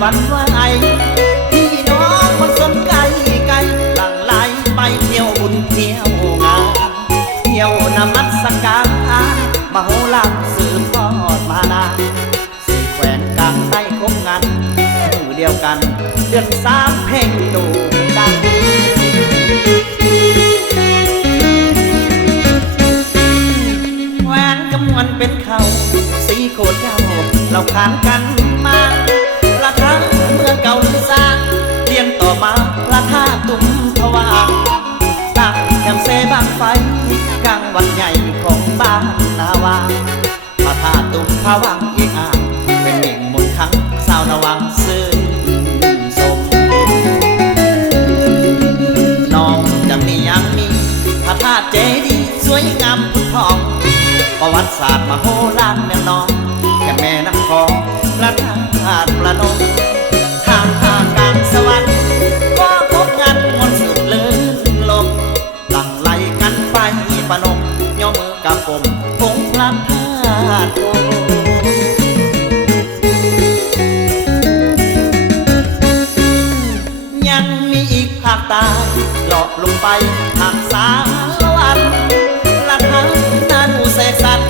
หวั่นไหวพี่น้องคนสนไกลไกลหลั่งไหลไปเที่ยวบุญเที่ยวงานเที่ยวนมัสการมโหฬารสืบทอดมานานสี่แขวงกลางใต้คบงานมือเดียวกันเดือนสามเพ่งโด่งดังแหวนกำมวลเป็นเขาสีโคตรเจ้าเราขานกันมาละครั้งเมื่อเก่าลือซาเรียนต่อมาละท่าตุ้มทวารตั้งแคมเซบางไฟกลางวันใหญ่ของบ้านนาวาพระธาตุตุ้มพระวังเอกอ่างเป็นเม่งมนต์ขังสาวนวังซื่อสมน้องจะมียังมีพระธาตุเจดีย์สวยงามพุทธทองประวัติศาสตร์มโหฬารแม่น้องแค่แม่น้ำคองพระธาตุประนมทางกลางสวรรค์ก็พบงานมนต์สุดลื่นลมหลั่งไหลกันไปประนมย่อมือกับผมผงพระธาตุยังมีอีกภาคใต้หลอกลงไปทางสารวัตรละทั้งนานูเสกสรร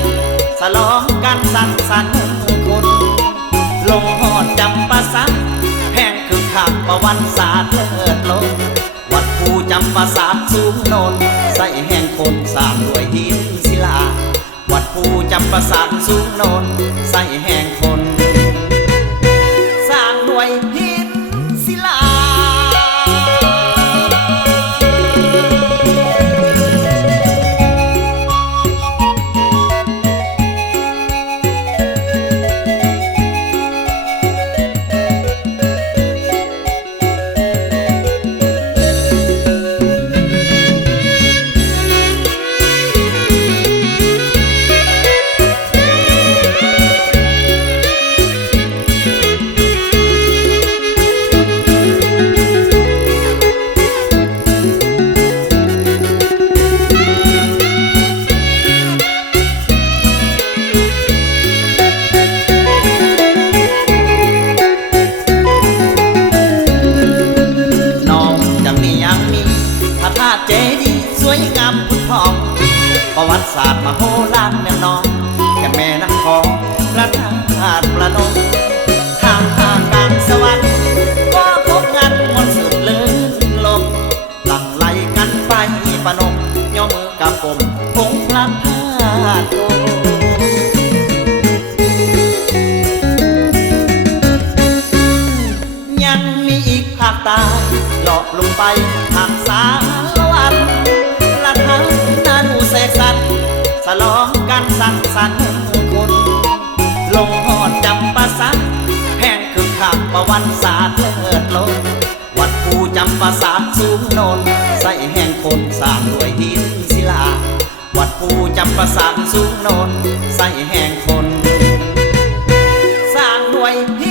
สลองกันสังสรรค์คนลงหอดจำปาสักแห่งคือขับประวัติศาสตร์เลิศล้นวัดภูจำปาสักสูงโนนใส่แห่งคนสร้างด้วยหินศิลาวัดภูจำปาสักสูงโนนใส่แห่งคนสร้างด้วยหินศิลาเจดีย์สวยงามพุทธทองประวัติศาสตร์มโหฬารแม่น้องแค่แม่น้ำคองพระธาตุประนมทางกลางสวรรค์ก็พบงานมนต์สุดลื่นลมหลั่งไหลกันไปประนมย่อมือกับผมผงพระธาตุยังมีอีกภาคใต้หลอกลงไปทางสารวัตรละทั้งนานูเสกสรรสลองกันสังสรรค์คนลงหอดจำปาสักแห่งคือขับประวัติศาสตร์เลิศล้นวัดภูจำปาสักสูงโนนใส่แห่งคนสร้างด้วยหินศิลาวัดภูจำปาสักสูงโนนใส่แห่งคนสร้างด้วยหิน